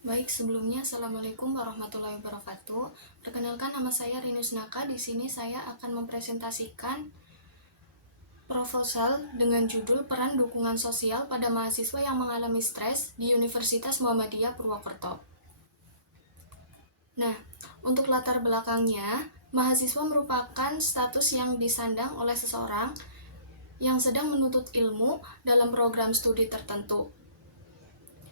Baik, sebelumnya Assalamualaikum warahmatullahi wabarakatuh. Perkenalkan, nama saya Rinus Naka. Di sini saya akan mempresentasikan proposal dengan judul Peran Dukungan Sosial pada Mahasiswa yang Mengalami Stres di Universitas Muhammadiyah Purwokerto. Nah, untuk latar belakangnya, mahasiswa merupakan status yang disandang oleh seseorang yang sedang menuntut ilmu dalam program studi tertentu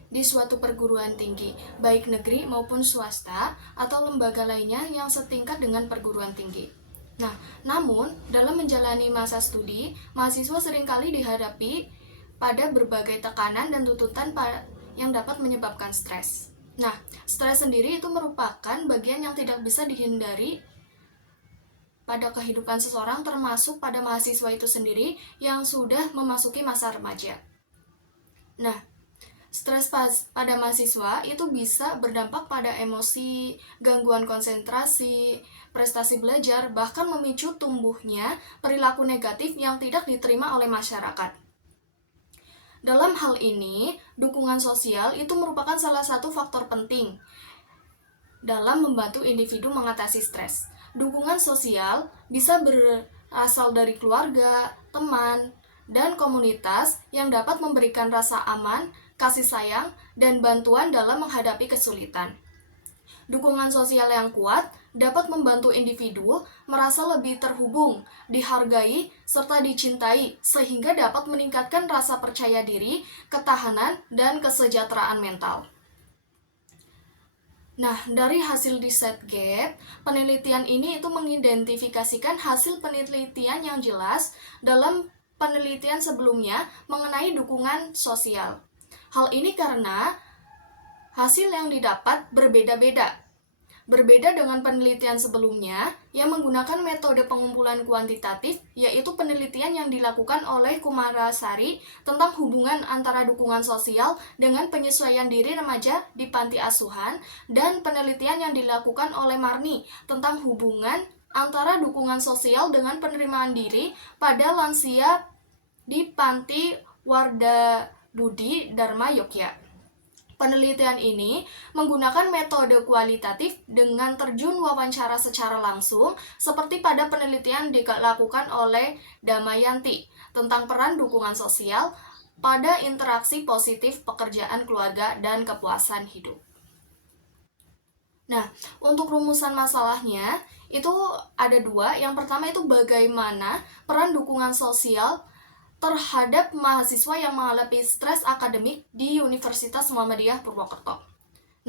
di suatu perguruan tinggi, baik negeri maupun swasta atau lembaga lainnya yang setingkat dengan perguruan tinggi. Nah, namun dalam menjalani masa studi, mahasiswa seringkali dihadapi pada berbagai tekanan dan tuntutan yang dapat menyebabkan stres. Nah, stres sendiri itu merupakan bagian yang tidak bisa dihindari pada kehidupan seseorang, termasuk pada mahasiswa itu sendiri yang sudah memasuki masa remaja. Nah, stres pada mahasiswa itu bisa berdampak pada emosi, gangguan konsentrasi, prestasi belajar, bahkan memicu tumbuhnya perilaku negatif yang tidak diterima oleh masyarakat. Dalam hal ini, dukungan sosial itu merupakan salah satu faktor penting dalam membantu individu mengatasi stres. Dukungan sosial bisa berasal dari keluarga, teman, dan komunitas yang dapat memberikan rasa aman, kasih sayang, dan bantuan dalam menghadapi kesulitan. Dukungan sosial yang kuat dapat membantu individu merasa lebih terhubung, dihargai, serta dicintai, sehingga dapat meningkatkan rasa percaya diri, ketahanan, dan kesejahteraan mental. Nah, dari hasil di Setgate, penelitian ini itu mengidentifikasikan hasil penelitian yang jelas dalam penelitian sebelumnya mengenai dukungan sosial. Hal ini karena hasil yang didapat berbeda-beda. Berbeda dengan penelitian sebelumnya yang menggunakan metode pengumpulan kuantitatif, yaitu penelitian yang dilakukan oleh Kumarasari tentang hubungan antara dukungan sosial dengan penyesuaian diri remaja di panti asuhan, dan penelitian yang dilakukan oleh Marni tentang hubungan antara dukungan sosial dengan penerimaan diri pada lansia di panti Warda Budi Dharma Yogyakarta. Penelitian ini menggunakan metode kualitatif dengan terjun wawancara secara langsung, seperti pada penelitian dilakukan oleh Damayanti tentang peran dukungan sosial pada interaksi positif pekerjaan keluarga dan kepuasan hidup. Nah, untuk rumusan masalahnya itu ada dua. Yang pertama itu bagaimana peran dukungan sosial terhadap mahasiswa yang mengalami stres akademik di Universitas Muhammadiyah Purwokerto.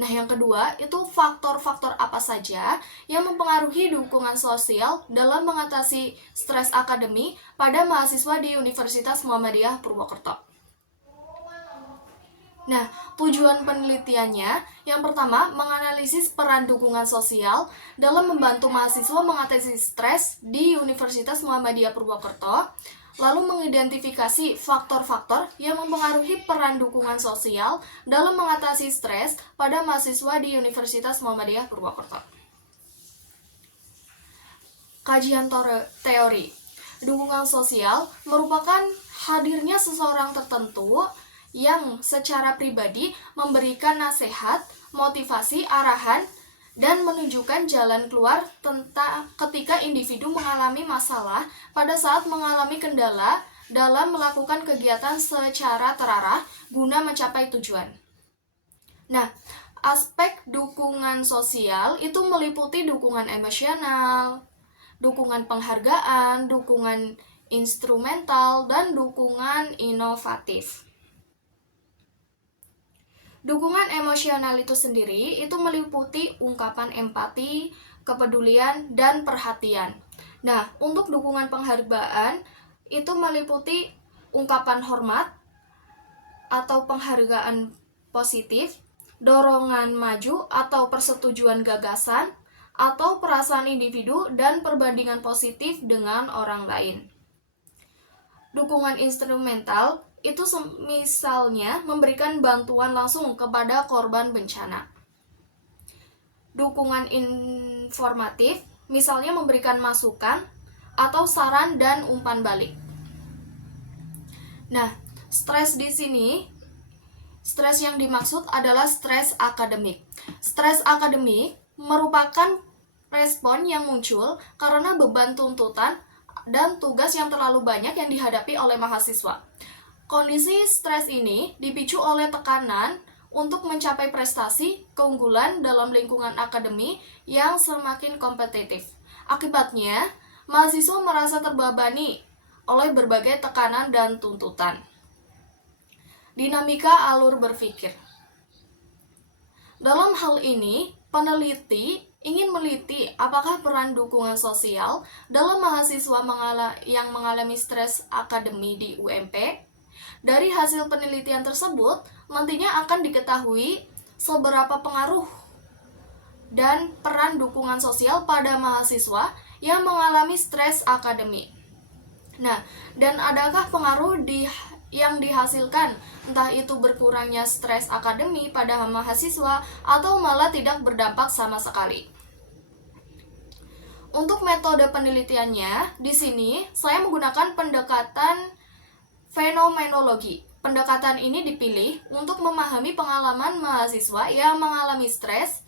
Nah, yang kedua itu faktor-faktor apa saja yang mempengaruhi dukungan sosial dalam mengatasi stres akademik pada mahasiswa di Universitas Muhammadiyah Purwokerto. Nah, tujuan penelitiannya yang pertama menganalisis peran dukungan sosial dalam membantu mahasiswa mengatasi stres di Universitas Muhammadiyah Purwokerto, lalu mengidentifikasi faktor-faktor yang mempengaruhi peran dukungan sosial dalam mengatasi stres pada mahasiswa di Universitas Muhammadiyah Purwokerto. Kajian teori. Dukungan sosial merupakan hadirnya seseorang tertentu yang secara pribadi memberikan nasihat, motivasi, arahan, dan menunjukkan jalan keluar tentang ketika individu mengalami masalah pada saat mengalami kendala dalam melakukan kegiatan secara terarah guna mencapai tujuan. Nah, aspek dukungan sosial itu meliputi dukungan emosional, dukungan penghargaan, dukungan instrumental, dan dukungan inovatif. Dukungan emosional itu sendiri itu meliputi ungkapan empati, kepedulian, dan perhatian. Nah, untuk dukungan penghargaan itu meliputi ungkapan hormat atau penghargaan positif, dorongan maju atau persetujuan gagasan, atau perasaan individu dan perbandingan positif dengan orang lain. Dukungan instrumental itu misalnya memberikan bantuan langsung kepada korban bencana. Dukungan informatif misalnya memberikan masukan atau saran dan umpan balik. Nah, stres di sini Stres yang dimaksud adalah stres akademik. Stres akademik merupakan respon yang muncul karena beban tuntutan dan tugas yang terlalu banyak yang dihadapi oleh mahasiswa. Kondisi stres ini dipicu oleh tekanan untuk mencapai prestasi keunggulan dalam lingkungan akademi yang semakin kompetitif. Akibatnya, mahasiswa merasa terbebani oleh berbagai tekanan dan tuntutan. Dinamika alur berpikir. Dalam hal ini, peneliti ingin meliti apakah peran dukungan sosial dalam mahasiswa yang mengalami stres akademi di UMP. Dari hasil penelitian tersebut, nantinya akan diketahui seberapa pengaruh dan peran dukungan sosial pada mahasiswa yang mengalami stres akademi. Nah, dan adakah pengaruh yang dihasilkan, entah itu berkurangnya stres akademi pada mahasiswa atau malah tidak berdampak sama sekali. Untuk metode penelitiannya, di sini saya menggunakan pendekatan fenomenologi. Pendekatan ini dipilih untuk memahami pengalaman mahasiswa yang mengalami stres.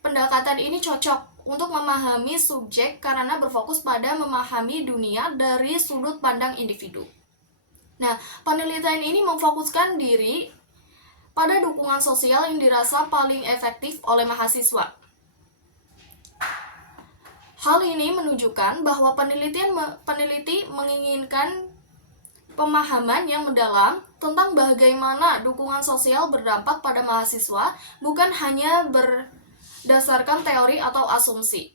Pendekatan ini cocok untuk memahami subjek karena berfokus pada memahami dunia dari sudut pandang individu. Nah, penelitian ini memfokuskan diri pada dukungan sosial yang dirasa paling efektif oleh mahasiswa. Hal ini menunjukkan bahwa peneliti menginginkan pemahaman yang mendalam tentang bagaimana dukungan sosial berdampak pada mahasiswa, bukan hanya berdasarkan teori atau asumsi,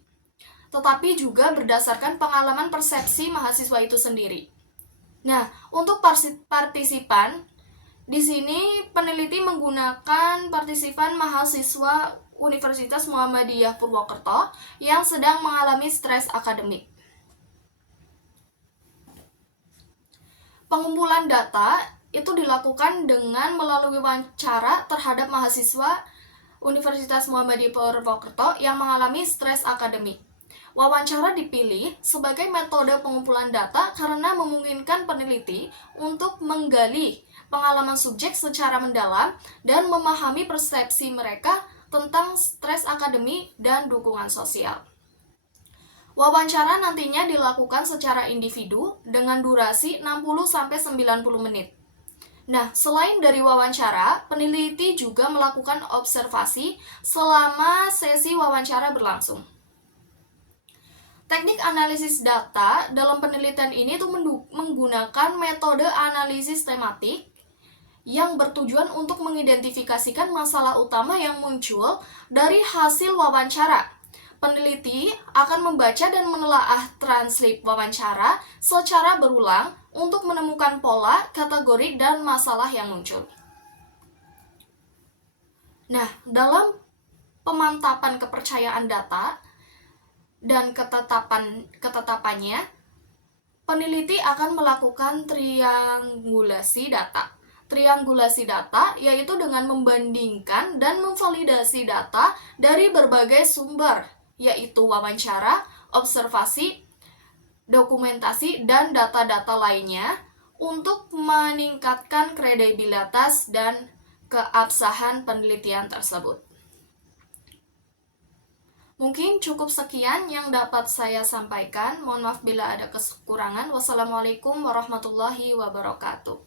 tetapi juga berdasarkan pengalaman persepsi mahasiswa itu sendiri. Nah, untuk partisipan, di sini peneliti menggunakan partisipan mahasiswa Universitas Muhammadiyah Purwokerto yang sedang mengalami stres akademik. Pengumpulan data itu dilakukan dengan melalui wawancara terhadap mahasiswa Universitas Muhammadiyah Purwokerto yang mengalami stres akademik. Wawancara dipilih sebagai metode pengumpulan data karena memungkinkan peneliti untuk menggali pengalaman subjek secara mendalam dan memahami persepsi mereka tentang stres akademik dan dukungan sosial. Wawancara nantinya dilakukan secara individu dengan durasi 60-90 menit. Nah, selain dari wawancara, peneliti juga melakukan observasi selama sesi wawancara berlangsung. Teknik analisis data dalam penelitian ini tuh menggunakan metode analisis tematik yang bertujuan untuk mengidentifikasikan masalah utama yang muncul dari hasil wawancara. Peneliti akan membaca dan menelaah transkrip wawancara secara berulang untuk menemukan pola, kategori, dan masalah yang muncul. Nah, dalam pemantapan kepercayaan data dan ketetapannya, peneliti akan melakukan triangulasi data. Triangulasi data yaitu dengan membandingkan dan memvalidasi data dari berbagai sumber, yaitu wawancara, observasi, dokumentasi, dan data-data lainnya untuk meningkatkan kredibilitas dan keabsahan penelitian tersebut. Mungkin cukup sekian yang dapat saya sampaikan. Mohon maaf bila ada kekurangan. Wassalamualaikum warahmatullahi wabarakatuh.